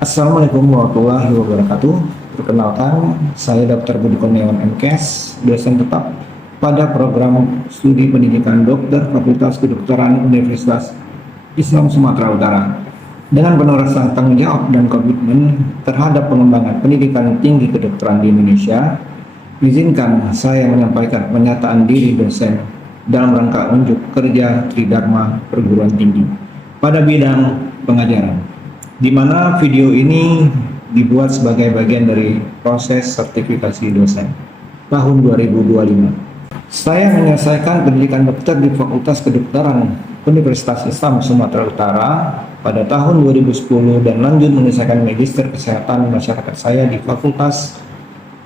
Assalamualaikum warahmatullahi wabarakatuh. Perkenalkan, saya Dr. Budi Kurniawan MKes, dosen tetap pada program studi pendidikan dokter Fakultas Kedokteran Universitas Islam Sumatera Utara. Dengan penuh rasa tanggung jawab dan komitmen terhadap pengembangan pendidikan tinggi kedokteran di Indonesia, izinkan saya menyampaikan pernyataan diri dosen dalam rangka unjuk kerja Tridharma Perguruan Tinggi pada bidang pengajaran, di mana video ini dibuat sebagai bagian dari proses sertifikasi dosen tahun 2025. Saya menyelesaikan pendidikan dokter di Fakultas Kedokteran Universitas Islam Sumatera Utara pada tahun 2010 dan lanjut menyelesaikan Magister Kesehatan Masyarakat saya di Fakultas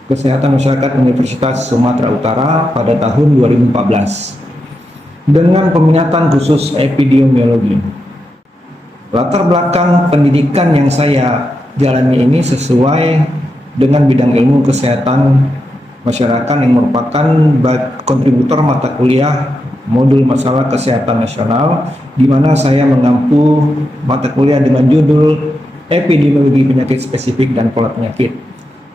Kesehatan Masyarakat Universitas Sumatera Utara pada tahun 2014 dengan peminatan khusus epidemiologi. Latar belakang pendidikan yang saya jalani ini sesuai dengan bidang ilmu kesehatan masyarakat yang merupakan kontributor mata kuliah modul masalah kesehatan nasional, di mana saya mengampu mata kuliah dengan judul epidemiologi penyakit spesifik dan pola penyakit,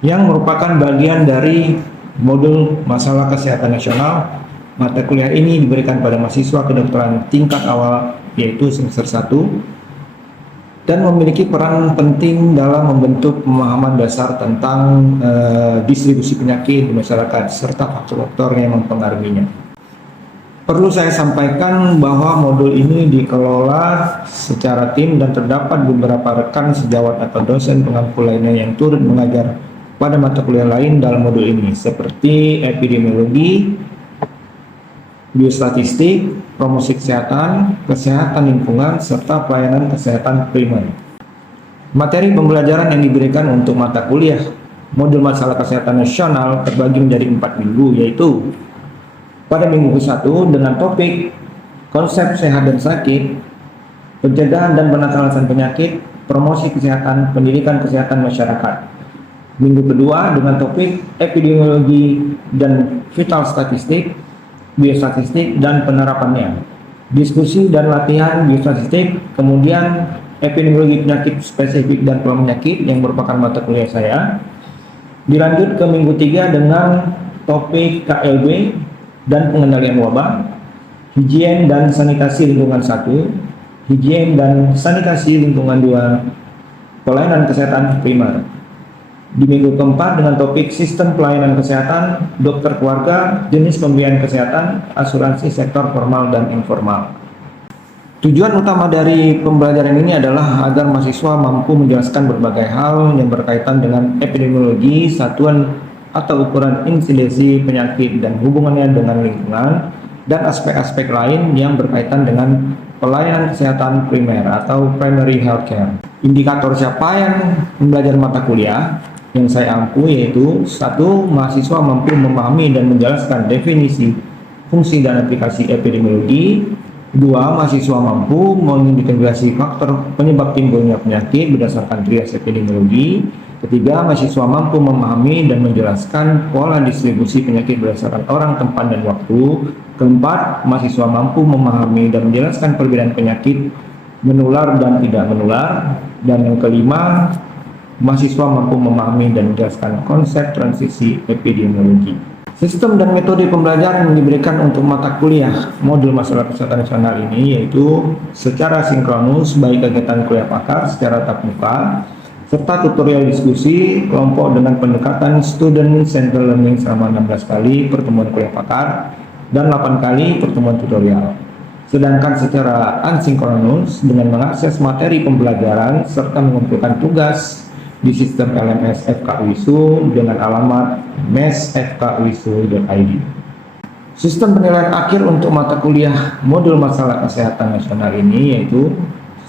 yang merupakan bagian dari modul masalah kesehatan nasional. Mata kuliah ini diberikan pada mahasiswa kedokteran tingkat awal, yaitu semester 1, dan memiliki peran penting dalam membentuk pemahaman dasar tentang distribusi penyakit di masyarakat serta faktor-faktor yang mempengaruhinya. Perlu saya sampaikan bahwa modul ini dikelola secara tim dan terdapat beberapa rekan sejawat atau dosen pengampu lainnya yang turut mengajar pada mata kuliah lain dalam modul ini, seperti epidemiologi, biostatistik, promosi kesehatan, kesehatan lingkungan, serta pelayanan kesehatan primer. Materi pembelajaran yang diberikan untuk mata kuliah modul masalah kesehatan nasional terbagi menjadi 4 minggu, yaitu pada minggu ke-1 dengan topik konsep sehat dan sakit, pencegahan dan penanggulangan penyakit, promosi kesehatan, pendidikan kesehatan masyarakat. Minggu kedua dengan topik epidemiologi dan vital statistik, biostatistik dan penerapannya, diskusi dan latihan biostatistik, kemudian epidemiologi penyakit spesifik dan pola penyakit yang merupakan mata kuliah saya. Dilanjut ke minggu 3 dengan topik KLB dan pengendalian wabah, higien dan sanitasi lingkungan 1, higien dan sanitasi lingkungan 2, pelayanan kesehatan primer. Di minggu keempat dengan topik sistem pelayanan kesehatan, dokter keluarga, jenis pembiayaan kesehatan, asuransi sektor formal dan informal. Tujuan utama dari pembelajaran ini adalah agar mahasiswa mampu menjelaskan berbagai hal yang berkaitan dengan epidemiologi, satuan atau ukuran insidensi penyakit dan hubungannya dengan lingkungan, dan aspek-aspek lain yang berkaitan dengan pelayanan kesehatan primer atau primary healthcare. Indikator capaian pembelajaran mata kuliah yang saya ampu yaitu: 1. Mahasiswa mampu memahami dan menjelaskan definisi, fungsi dan aplikasi epidemiologi. 2. Mahasiswa mampu mengidentifikasi faktor penyebab timbulnya penyakit berdasarkan trias epidemiologi. 3. Mahasiswa mampu memahami dan menjelaskan pola distribusi penyakit berdasarkan orang, tempat, dan waktu. 4. Mahasiswa mampu memahami dan menjelaskan perbedaan penyakit menular dan tidak menular. Dan yang kelima, mahasiswa mampu memahami dan menjelaskan konsep transisi epidemiologi. Sistem dan metode pembelajaran yang diberikan untuk mata kuliah modul masalah kesehatan nasional ini yaitu secara sinkronus, baik kegiatan kuliah pakar secara tatap muka, serta tutorial diskusi kelompok dengan pendekatan student centered learning selama 16 kali pertemuan kuliah pakar dan 8 kali pertemuan tutorial. Sedangkan secara asinkronus dengan mengakses materi pembelajaran serta mengumpulkan tugas di sistem LMS FKWisu dengan alamat mes.fkwisu.id. Sistem penilaian akhir untuk mata kuliah modul masalah kesehatan nasional ini yaitu: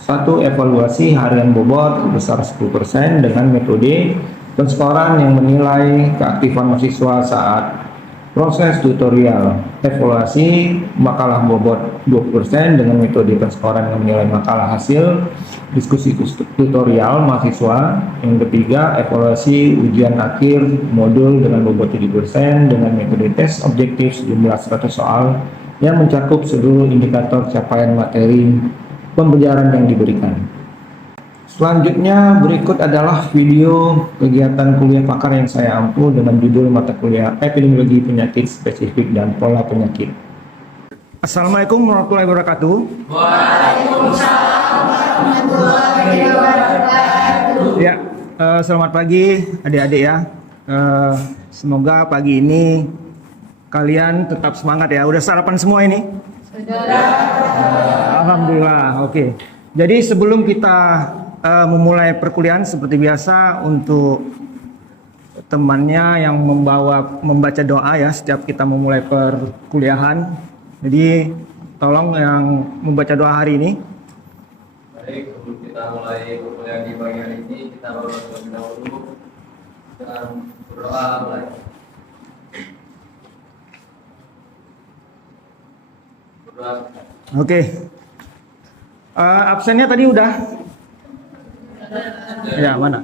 1. Evaluasi harian bobot sebesar 10% dengan metode penskoran yang menilai keaktifan mahasiswa saat proses tutorial. Evaluasi makalah bobot 20% dengan metode penskoran yang menilai makalah hasil diskusi tutorial mahasiswa. Yang ketiga, evaluasi ujian akhir modul dengan bobot 7% dengan metode tes objektif sejumlah 100 soal yang mencakup seluruh indikator capaian materi pembelajaran yang diberikan. Selanjutnya berikut adalah video kegiatan kuliah pakar yang saya ampu dengan judul mata kuliah Epidemiologi Penyakit Spesifik dan Pola Penyakit. Assalamualaikum warahmatullahi wabarakatuh. Waalaikumsalam warahmatullahi wabarakatuh. Ya, selamat pagi adik-adik ya. Semoga pagi ini kalian tetap semangat ya. Udah sarapan semua ini? Sudah. Alhamdulillah. Oke. Jadi sebelum kita memulai perkuliahan seperti biasa, untuk temannya yang membaca doa ya setiap kita memulai perkuliahan. Jadi tolong yang membaca doa hari ini. Baik, sebelum kita mulai perkuliahan di pagi hari ini, kita terlebih dahulu dengan berdoa mulai. Berdoa. Oke. Absennya tadi udah? Ya, mana?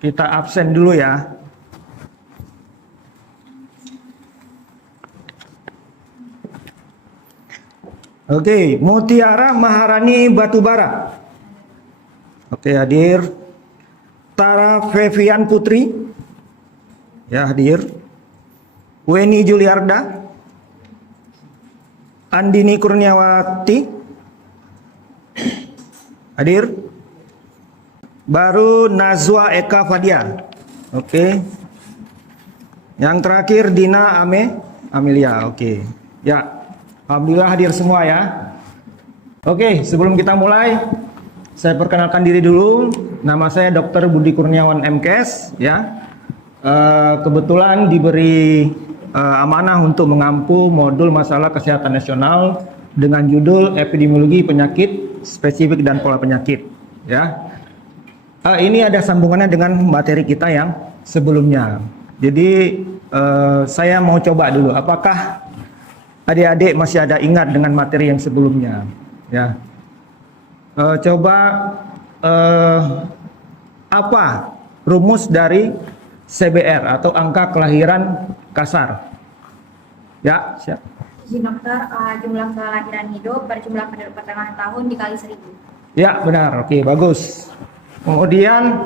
Kita absen dulu ya. Oke, Mutiara Maharani Batubara. Oke, hadir. Tara Fevian Putri. Ya, hadir. Weni Juliarda. Andini Kurniawati. Hadir. Baru Nazwa Eka Fadia. Oke. Yang terakhir Dina Amelia. Oke. Ya. Alhamdulillah hadir semua ya. Oke, sebelum kita mulai, saya perkenalkan diri dulu. Nama saya Dr. Budi Kurniawan MKes ya. Kebetulan diberi amanah untuk mengampu modul masalah kesehatan nasional dengan judul Epidemiologi Penyakit Spesifik dan Pola Penyakit ya. Ini ada sambungannya dengan materi kita yang sebelumnya. Jadi saya mau coba dulu apakah adik-adik masih ada ingat dengan materi yang sebelumnya ya. Coba apa rumus dari CBR atau angka kelahiran kasar? Ya, siap. Izin dokter, jumlah kelahiran hidup per jumlah penduduk pertengahan tahun dikali 1000. Ya, benar. Oke, bagus. Kemudian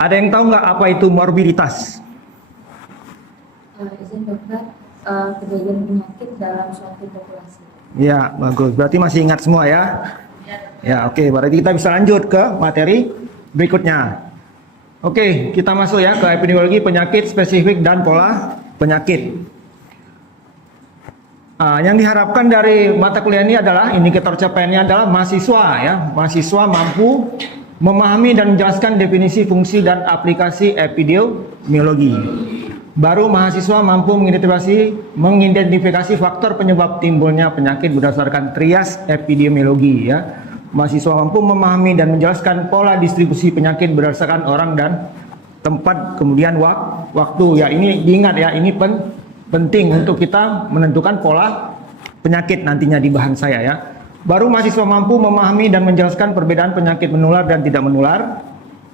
ada yang tahu nggak apa itu morbiditas? Izin dokter, kejadian penyakit dalam suatu populasi. Ya, bagus. Berarti masih ingat semua ya? Ya, oke. Berarti kita bisa lanjut ke materi berikutnya. Oke, kita masuk ya ke epidemiologi penyakit spesifik dan pola penyakit. Yang diharapkan dari mata kuliah ini adalah indikator capaiannya adalah mahasiswa ya. Mahasiswa mampu memahami dan menjelaskan definisi, fungsi dan aplikasi epidemiologi. Baru mahasiswa mampu mengidentifikasi faktor penyebab timbulnya penyakit berdasarkan trias epidemiologi ya. Mahasiswa mampu memahami dan menjelaskan pola distribusi penyakit berdasarkan orang dan tempat, kemudian waktu ya. Ini diingat ya, ini penting untuk kita menentukan pola penyakit nantinya di bahan saya ya. Baru mahasiswa mampu memahami dan menjelaskan perbedaan penyakit menular dan tidak menular.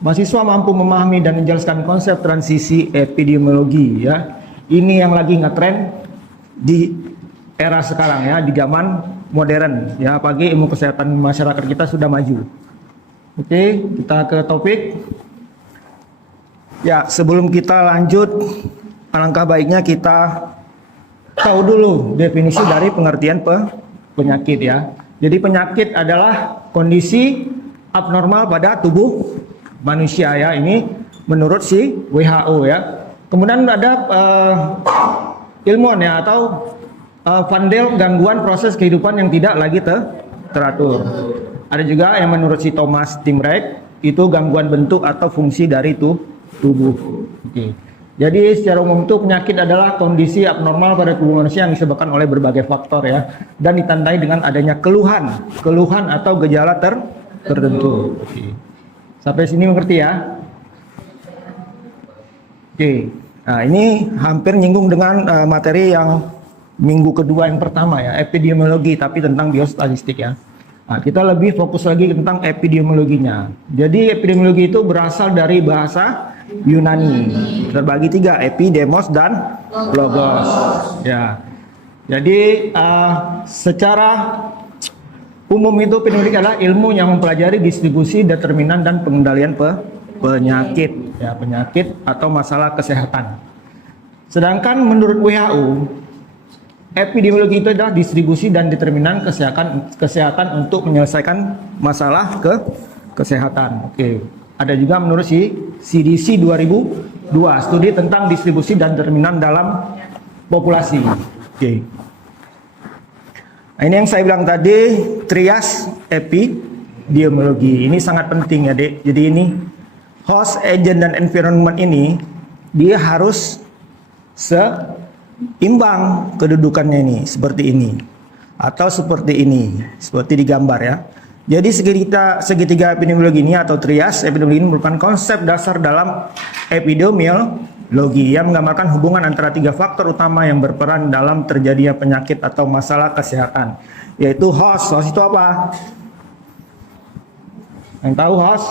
Mahasiswa mampu memahami dan menjelaskan konsep transisi epidemiologi ya. Ini yang lagi ngetren di era sekarang ya, di zaman modern ya, apalagi ilmu kesehatan masyarakat kita sudah maju. Oke, kita ke topik. Ya, sebelum kita lanjut, alangkah baiknya kita tahu dulu definisi dari pengertian penyakit ya. Jadi penyakit adalah kondisi abnormal pada tubuh manusia ya. Ini menurut si WHO ya. Kemudian ada ilmuwan ya, atau Vandel, gangguan proses kehidupan yang tidak lagi teratur. Ada juga yang menurut si Thomas Timrek itu gangguan bentuk atau fungsi dari tubuh. Oke. Jadi secara umum itu penyakit adalah kondisi abnormal pada tubuh manusia yang disebabkan oleh berbagai faktor ya, dan ditandai dengan adanya keluhan atau gejala tertentu. Oke. Sampai sini mengerti ya? Oke. Nah, ini hampir nyinggung dengan materi yang minggu kedua yang pertama ya, epidemiologi, tapi tentang biostatistik ya. Nah, kita lebih fokus lagi tentang epidemiologinya. Jadi epidemiologi itu berasal dari bahasa Yunani, terbagi 3, epidemos dan logos. Ya. Jadi secara Umum itu epidemiologi adalah ilmu yang mempelajari distribusi, determinan, dan pengendalian penyakit, ya, penyakit atau masalah kesehatan. Sedangkan menurut WHO, epidemiologi itu adalah distribusi dan determinan kesehatan untuk menyelesaikan masalah kesehatan. Oke. Ada juga menurut CDC 2002, studi tentang distribusi dan determinan dalam populasi. Oke. Nah, ini yang saya bilang tadi, trias epidemiologi. Ini sangat penting ya, Dek. Jadi ini host, agent, dan environment ini dia harus seimbang kedudukannya ini, seperti ini atau seperti ini, seperti digambar ya. Jadi segitiga epidemiologi ini atau trias epidemiologi ini merupakan konsep dasar dalam epidemiologi yang menggambarkan hubungan antara 3 faktor utama yang berperan dalam terjadinya penyakit atau masalah kesehatan, yaitu host. Host itu apa? Yang tahu host?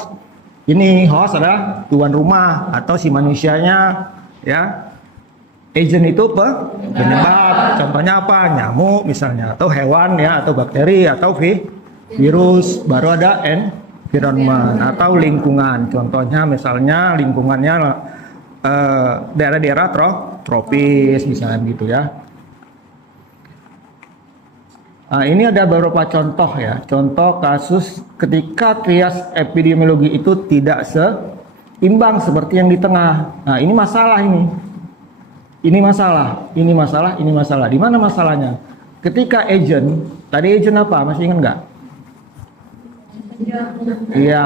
Ini host adalah tuan rumah atau si manusianya, ya. Agent itu penyebab. Contohnya apa? Nyamuk misalnya, atau hewan ya, atau bakteri, atau virus. Baru ada environment atau lingkungan. Contohnya misalnya lingkungannya daerah-daerah tropis misalnya gitu ya. Nah, ini ada beberapa contoh ya. Contoh kasus ketika trias epidemiologi itu tidak seimbang seperti yang di tengah. Nah, ini masalah ini. Ini masalah, ini masalah, ini masalah. Di mana masalahnya? Ketika agent, tadi agent apa? Masih ingat nggak? Iya.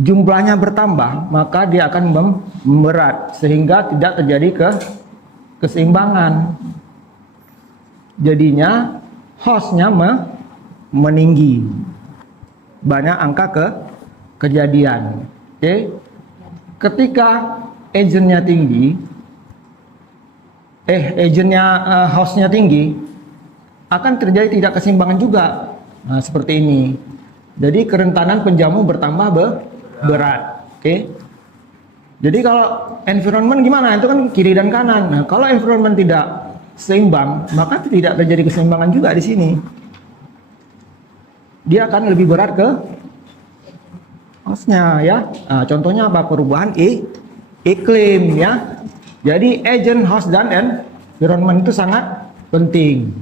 Jumlahnya bertambah, maka dia akan memberat sehingga tidak terjadi keseimbangan. Jadinya hostnya meninggi. Banyak angka kejadian. Oke. Ketika agentnya tinggi, hostnya tinggi, akan terjadi tidak keseimbangan juga. Nah, seperti ini. Jadi kerentanan penjamu bertambah berat. Oke. Jadi kalau environment gimana? Itu kan kiri dan kanan. Nah, kalau environment tidak seimbang, maka tidak terjadi keseimbangan juga di sini. Dia akan lebih berat ke hostnya ya. Nah, contohnya apa? Perubahan iklim ya. Jadi agent, host, dan environment itu sangat penting.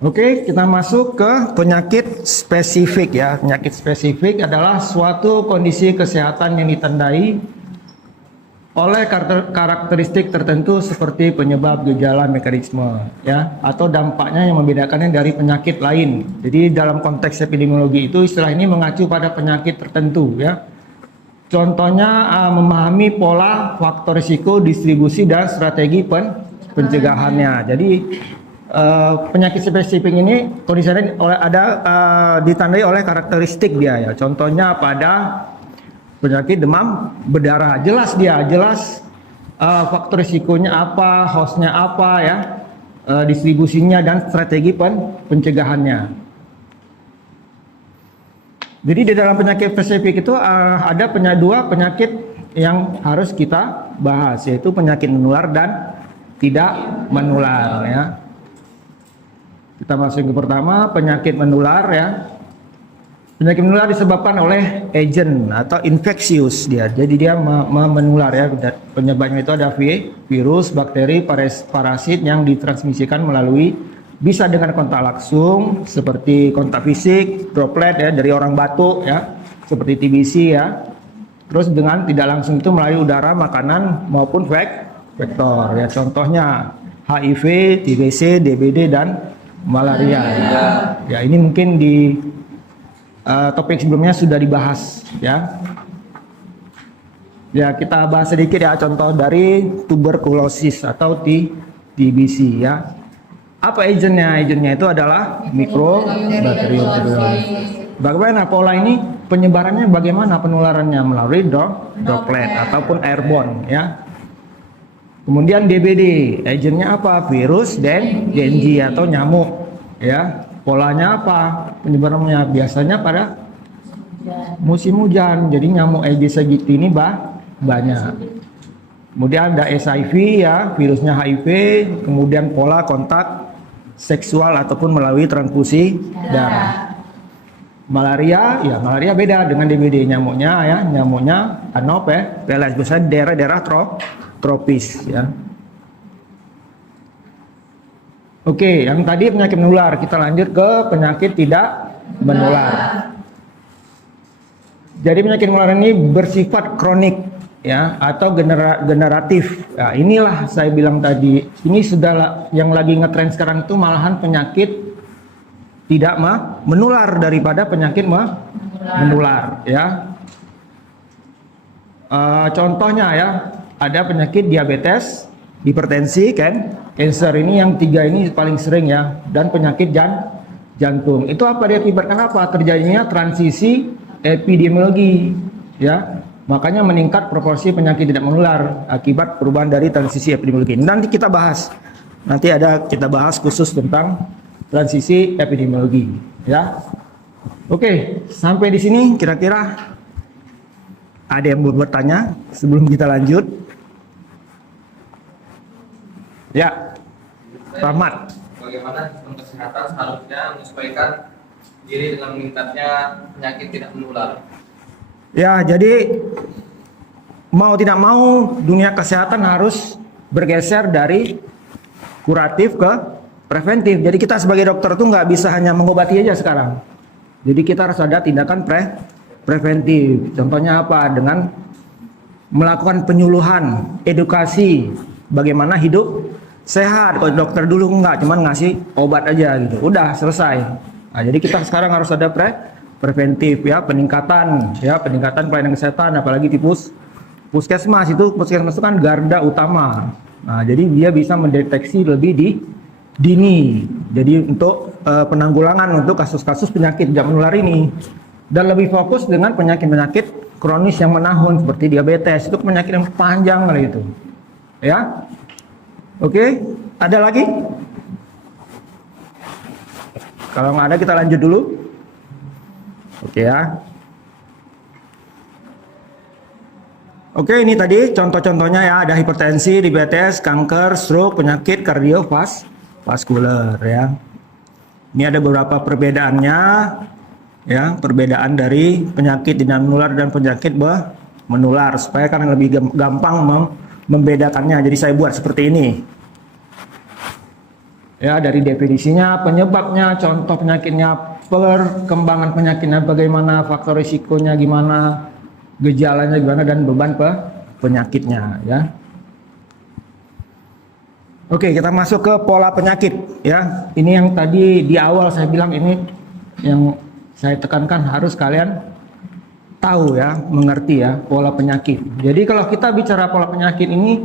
Oke, kita masuk ke penyakit spesifik ya. Penyakit spesifik adalah suatu kondisi kesehatan yang ditandai oleh karakteristik tertentu seperti penyebab, gejala, mekanisme ya, atau dampaknya yang membedakannya dari penyakit lain. Jadi dalam konteks epidemiologi itu istilah ini mengacu pada penyakit tertentu ya. Contohnya memahami pola, faktor risiko, distribusi, dan strategi pencegahannya. Jadi penyakit spesifik ini kondisinya ditandai oleh karakteristik dia ya. Contohnya pada penyakit demam berdarah, jelas faktor risikonya apa, hostnya apa ya, distribusinya dan strategi pencegahannya. Jadi di dalam penyakit spesifik itu ada dua penyakit yang harus kita bahas, yaitu penyakit menular dan tidak menular ya. Kita masuk ke pertama, penyakit menular ya. Penyakit menular disebabkan oleh agent atau infeksius dia. Jadi dia menular ya. Penyebabnya itu ada virus, bakteri, parasit yang ditransmisikan melalui bisa dengan kontak langsung seperti kontak fisik, droplet ya dari orang batuk ya, seperti TBC ya. Terus dengan tidak langsung itu melalui udara, makanan maupun vektor ya. Contohnya HIV, TBC, DBD, dan malaria ya. Ya, ini mungkin di topik sebelumnya sudah dibahas ya. Ya, kita bahas sedikit ya contoh dari tuberkulosis atau TBC ya. Apa agentnya? Agentnya itu adalah mikrobakterium. Bagaimana pola ini penyebarannya? Bagaimana penularannya? Melalui droplet ataupun airborne ya. Kemudian DBD, agentnya apa? Virus dan dengue atau nyamuk ya. Polanya apa? Penyebarannya biasanya pada musim hujan. Jadi nyamuk Aedes aegypti ini banyak. Kemudian ada SIV ya, virusnya HIV. Kemudian pola kontak seksual ataupun melalui transfusi darah. Malaria, ya malaria beda dengan DBD. Nyamuknya ya, nyamuknya Anopheles, biasanya daerah-daerah tropis ya. Oke, yang tadi penyakit menular, kita lanjut ke penyakit tidak menular. Jadi penyakit menular ini bersifat kronik ya atau generatif. Nah, inilah saya bilang tadi, ini sudah yang lagi ngetren sekarang itu malahan penyakit tidak menular daripada penyakit menular ya. Contohnya ya, ada penyakit diabetes, hipertensi, cancer, ini yang tiga ini paling sering ya, dan penyakit jantung. Itu apa diakibatkan apa? Terjadinya transisi epidemiologi ya. Makanya meningkat proporsi penyakit tidak menular akibat perubahan dari transisi epidemiologi. Nanti kita bahas. Nanti kita bahas khusus tentang transisi epidemiologi ya. Oke, sampai di sini kira-kira ada yang mau bertanya sebelum kita lanjut? Ya, Rahmat. Bagaimana sistem kesehatan seharusnya menyesuaikan diri dengan meningkatnya penyakit tidak menular? Ya, jadi mau tidak mau dunia kesehatan harus bergeser dari kuratif ke preventif. Jadi kita sebagai dokter tuh nggak bisa hanya mengobati aja sekarang. Jadi kita harus ada tindakan preventif. Contohnya apa? Dengan melakukan penyuluhan, edukasi, bagaimana hidup sehat. Kalau dokter dulu nggak, cuman ngasih obat aja gitu. Udah selesai. Nah, jadi kita sekarang harus ada preventif ya, peningkatan pelayanan kesehatan, apalagi di puskesmas itu kan garda utama. Nah, jadi dia bisa mendeteksi lebih dini. Jadi untuk penanggulangan untuk kasus-kasus penyakit tidak menular ini, dan lebih fokus dengan penyakit-penyakit kronis yang menahun seperti diabetes, itu penyakit yang panjang kali itu. Ya. Oke, ada lagi? Kalau nggak ada kita lanjut dulu. Oke ya. Oke, ini tadi contoh-contohnya ya, ada hipertensi, diabetes, kanker, stroke, penyakit kardiovaskuler ya. Ini ada beberapa perbedaannya ya, perbedaan dari penyakit tidak menular dan penyakit menular supaya kalian lebih gampang membedakannya. Jadi saya buat seperti ini. Ya, dari definisinya, penyebabnya, contoh penyakitnya, perkembangan penyakitnya bagaimana, faktor risikonya gimana, gejalanya gimana, dan beban penyakitnya ya. Oke, kita masuk ke pola penyakit ya. Ini yang tadi di awal saya bilang, ini yang saya tekankan harus kalian tahu ya, mengerti ya pola penyakit. Jadi kalau kita bicara pola penyakit ini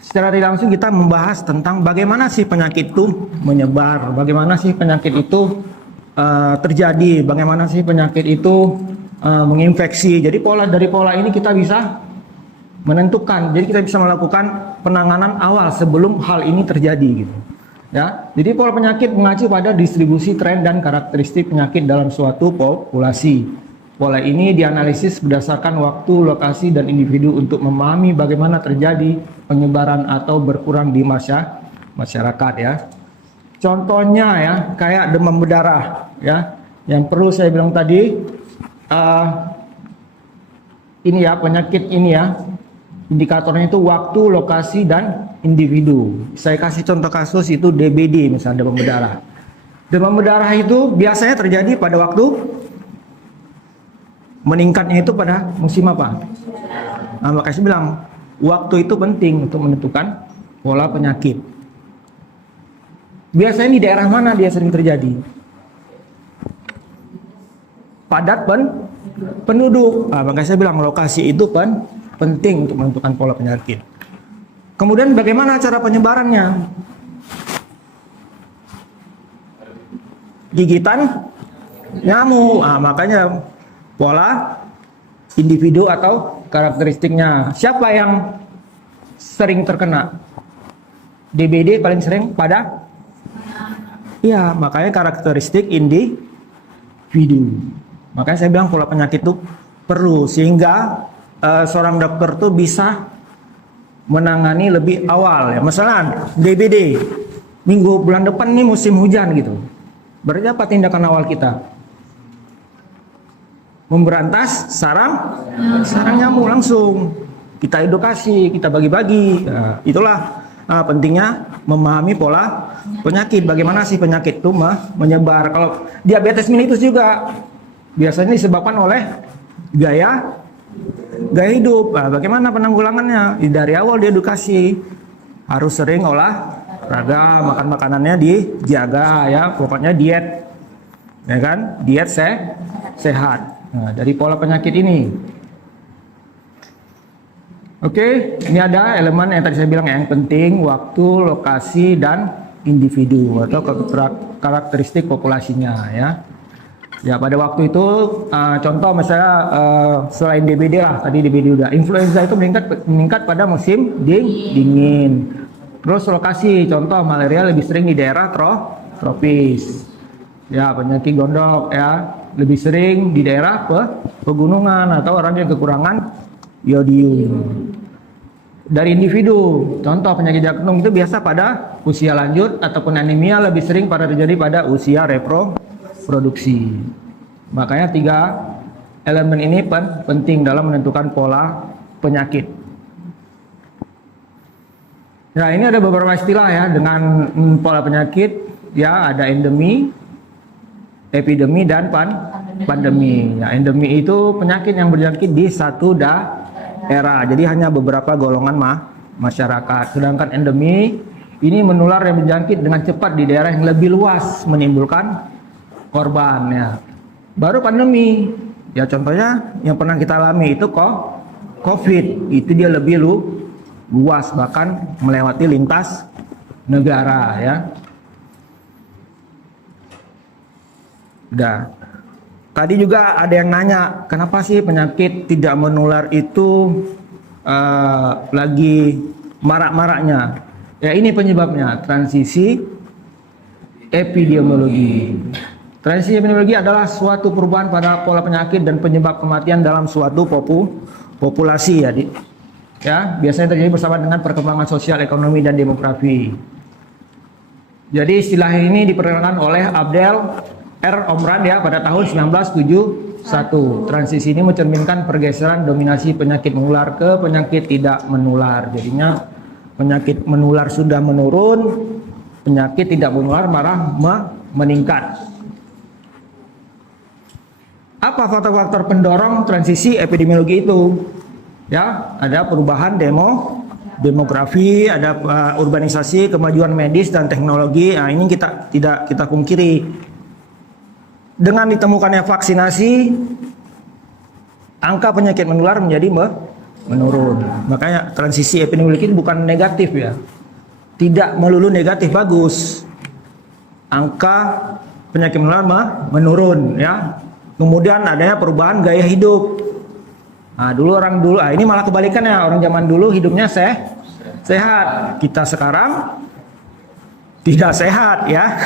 secara tidak langsung kita membahas tentang bagaimana sih penyakit itu menyebar, bagaimana sih penyakit itu terjadi, bagaimana sih penyakit itu menginfeksi. Jadi dari pola ini kita bisa menentukan, jadi kita bisa melakukan penanganan awal sebelum hal ini terjadi gitu. Ya, jadi pola penyakit mengacu pada distribusi tren dan karakteristik penyakit dalam suatu populasi. Pola ini dianalisis berdasarkan waktu, lokasi, dan individu untuk memahami bagaimana terjadi penyebaran atau berkurang di masyarakat ya. Contohnya ya, kayak demam berdarah ya. Yang perlu saya bilang tadi, ini ya, penyakit ini ya, indikatornya itu waktu, lokasi, dan individu. Saya kasih contoh kasus itu DBD misalnya, demam berdarah. Demam berdarah itu biasanya terjadi pada waktu meningkatnya itu pada musim apa? Nah, makanya saya bilang waktu itu penting untuk menentukan pola penyakit. Biasanya di daerah mana dia sering terjadi? Padat penduduk. Nah, makanya saya bilang lokasi itu penting untuk menentukan pola penyakit. Kemudian bagaimana cara penyebarannya? Gigitan nyamuk. Nah, makanya pola individu atau karakteristiknya. Siapa yang sering terkena? DBD paling sering pada? Iya, makanya karakteristik individu. Makanya saya bilang pola penyakit itu perlu, sehingga seorang dokter tuh bisa menangani lebih awal ya. Misalnya DBD, minggu bulan depan nih musim hujan gitu. Berarti apa tindakan awal kita? Memberantas sarang nyamuk langsung. Kita edukasi, kita bagi-bagi. Nah, itulah pentingnya memahami pola penyakit. Bagaimana sih penyakit itu menyebar? Kalau diabetes mellitus juga biasanya disebabkan oleh gaya hidup. Nah, bagaimana penanggulangannya? Dari awal diedukasi, harus sering olahraga, makan makanannya dijaga ya, pokoknya diet, ya kan? Diet sehat. Nah, dari pola penyakit ini. Oke, ini ada elemen yang tadi saya bilang yang penting, waktu, lokasi, dan individu atau karakteristik populasinya ya. Ya pada waktu itu contoh misalnya selain DBD lah, tadi DBD udah, influenza itu meningkat pada musim dingin. Terus lokasi, contoh malaria lebih sering di daerah tropis. Ya penyakit gondok ya lebih sering di daerah pegunungan atau orang yang kekurangan yodium. Dari individu, contoh penyakit jantung itu biasa pada usia lanjut ataupun anemia lebih sering terjadi pada usia reproduksi. Makanya 3 elemen ini penting dalam menentukan pola penyakit. Nah, ini ada beberapa istilah ya dengan pola penyakit ya, ada endemi, epidemi, dan pandemi. Ya, endemi itu penyakit yang berjangkit di satu daerah, jadi hanya beberapa golongan masyarakat. Sedangkan endemi ini menular yang berjangkit dengan cepat di daerah yang lebih luas, menimbulkan korban ya. Baru pandemi, ya contohnya yang pernah kita alami itu COVID, itu dia lebih luas bahkan melewati lintas negara ya. Udah. Tadi juga ada yang nanya, kenapa sih penyakit tidak menular itu lagi marak-maraknya? Ya ini penyebabnya, transisi epidemiologi. Transisi epidemiologi adalah suatu perubahan pada pola penyakit dan penyebab kematian dalam suatu populasi ya. Ya, biasanya terjadi bersama dengan perkembangan sosial, ekonomi, dan demografi. Jadi istilah ini diperkenalkan oleh Abdel R. Omran ya pada tahun 1971. Transisi ini mencerminkan pergeseran dominasi penyakit menular ke penyakit tidak menular. Jadinya penyakit menular sudah menurun, penyakit tidak menular malah meningkat. Apa faktor-faktor pendorong transisi epidemiologi itu? Ya, ada perubahan demografi, ada urbanisasi, kemajuan medis dan teknologi. Nah, ini tidak kita pungkiri. Dengan ditemukannya vaksinasi, angka penyakit menular menjadi menurun. Makanya transisi epidemiologi bukan negatif ya. Tidak melulu negatif, bagus. Angka penyakit menular menurun ya. Kemudian adanya perubahan gaya hidup. Nah, ini malah kebalikannya. Orang zaman dulu hidupnya sehat. Kita sekarang tidak sehat ya.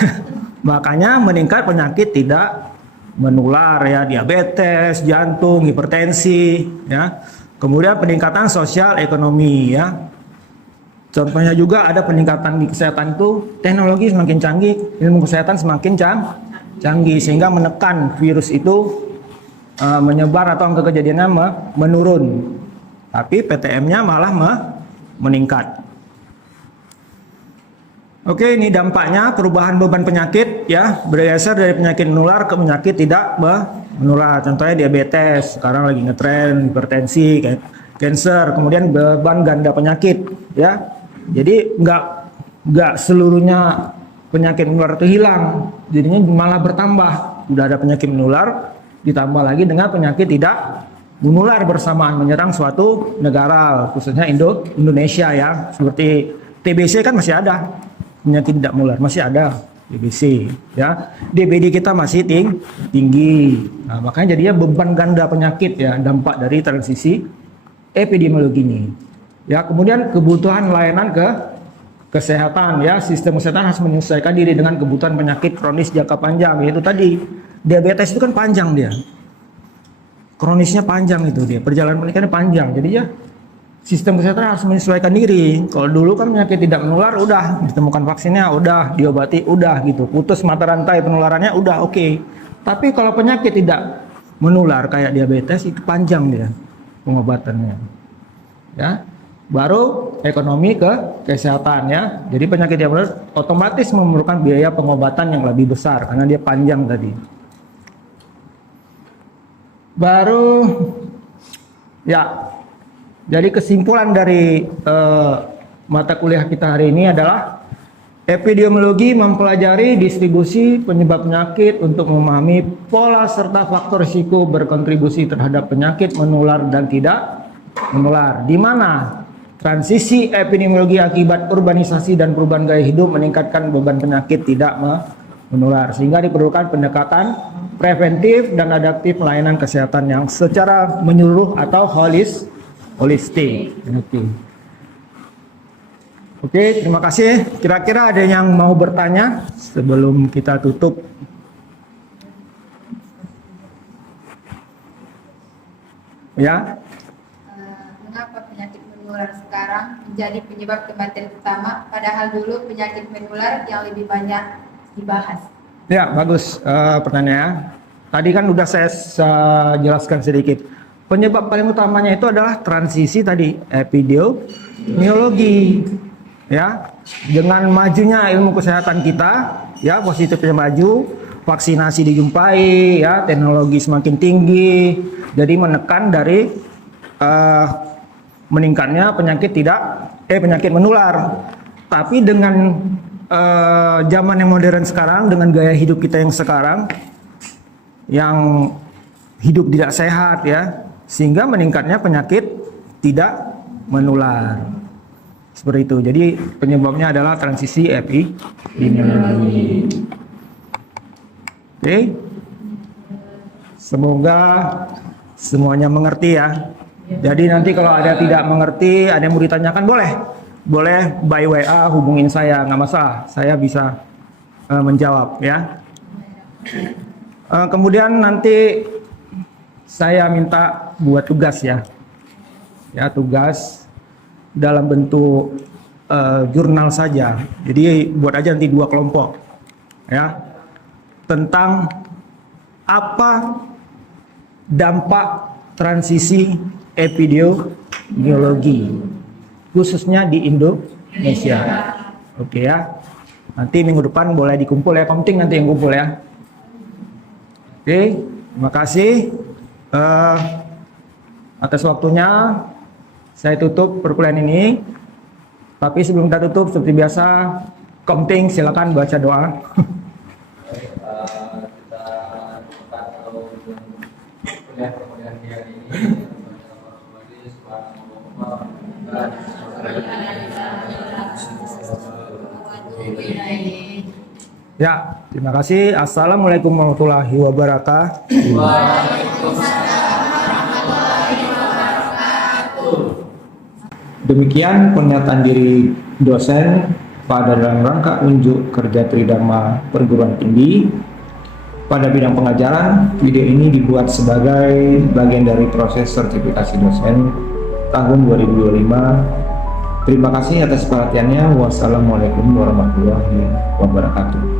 Makanya meningkat penyakit tidak menular ya, diabetes, jantung, hipertensi ya. Kemudian peningkatan sosial ekonomi ya. Contohnya juga ada peningkatan di kesehatan itu, teknologi semakin canggih, ilmu kesehatan semakin canggih sehingga menekan virus itu menyebar atau angka kejadiannya menurun. Tapi PTM-nya malah meningkat. Oke, ini dampaknya perubahan beban penyakit ya, bergeser dari penyakit menular ke penyakit tidak menular. Contohnya diabetes, sekarang lagi ngetren, hipertensi, cancer, kemudian beban ganda penyakit ya. Jadi nggak seluruhnya penyakit menular itu hilang, jadinya malah bertambah. Udah ada penyakit menular, ditambah lagi dengan penyakit tidak menular bersamaan menyerang suatu negara, khususnya Indonesia ya. Seperti TBC kan masih ada. Penyakit tidak menular masih ada TBC ya, DBD kita masih tinggi. Nah, makanya jadinya beban ganda penyakit ya, dampak dari transisi epidemiologi ini ya. Kemudian kebutuhan layanan kesehatan ya, sistem kesehatan harus menyesuaikan diri dengan kebutuhan penyakit kronis jangka panjang, yaitu tadi diabetes itu kan panjang, dia kronisnya panjang, itu dia perjalanan penyakitnya panjang, jadi ya sistem kesehatan harus menyesuaikan diri. Kalau dulu kan penyakit tidak menular, udah ditemukan vaksinnya, udah diobati, udah gitu, putus mata rantai penularannya, udah oke. Tapi kalau penyakit tidak menular kayak diabetes, itu panjang dia pengobatannya, ya. Baru ekonomi ke kesehatan, ya. Jadi penyakit yang menular otomatis memerlukan biaya pengobatan yang lebih besar karena dia panjang tadi. Baru, ya. Jadi kesimpulan dari mata kuliah kita hari ini adalah epidemiologi mempelajari distribusi penyebab penyakit untuk memahami pola serta faktor risiko berkontribusi terhadap penyakit menular dan tidak menular. Di mana transisi epidemiologi akibat urbanisasi dan perubahan gaya hidup meningkatkan beban penyakit tidak menular, sehingga diperlukan pendekatan preventif dan adaptif pelayanan kesehatan yang secara menyeluruh atau holistik. Oke, terima kasih. Kira-kira ada yang mau bertanya sebelum kita tutup? Ya. Mengapa penyakit menular sekarang menjadi penyebab kematian utama, padahal dulu penyakit menular yang lebih banyak dibahas? Ya, bagus pertanyaannya. Tadi kan udah saya jelaskan sedikit. Penyebab paling utamanya itu adalah transisi tadi, epidemiologi. Ya, dengan majunya ilmu kesehatan kita, ya, positifnya maju, vaksinasi dijumpai, ya, teknologi semakin tinggi, jadi menekan dari meningkatnya penyakit menular. Tapi dengan zaman yang modern sekarang, dengan gaya hidup kita yang sekarang, yang hidup tidak sehat, ya, sehingga meningkatnya penyakit tidak menular. Seperti itu. Jadi penyebabnya adalah transisi epidemiologi. Oke. Semoga semuanya mengerti, ya. Jadi nanti kalau ada tidak mengerti, ada yang mau ditanyakan, boleh by WA hubungin saya, nggak masalah. Saya bisa menjawab, ya. Kemudian nanti saya minta buat tugas, ya. Ya, tugas dalam bentuk jurnal saja. Jadi buat aja nanti 2 kelompok, ya, tentang apa dampak transisi epidemiologi khususnya di Indonesia. Oke, ya. Nanti minggu depan boleh dikumpul, ya. Komting nanti yang kumpul, ya. Oke, terima kasih atas waktunya. Saya tutup perkuliahan ini. Tapi sebelum kita tutup, seperti biasa, Komting silakan baca doa. Ya, terima kasih. Assalamualaikum warahmatullahi wabarakatuh. Demikian pernyataan diri dosen pada dalam rangka unjuk kerja Tridharma Perguruan Tinggi pada bidang pengajaran. Video ini dibuat sebagai bagian dari proses sertifikasi dosen tahun 2025. Terima kasih atas perhatiannya. Wassalamualaikum warahmatullahi wabarakatuh.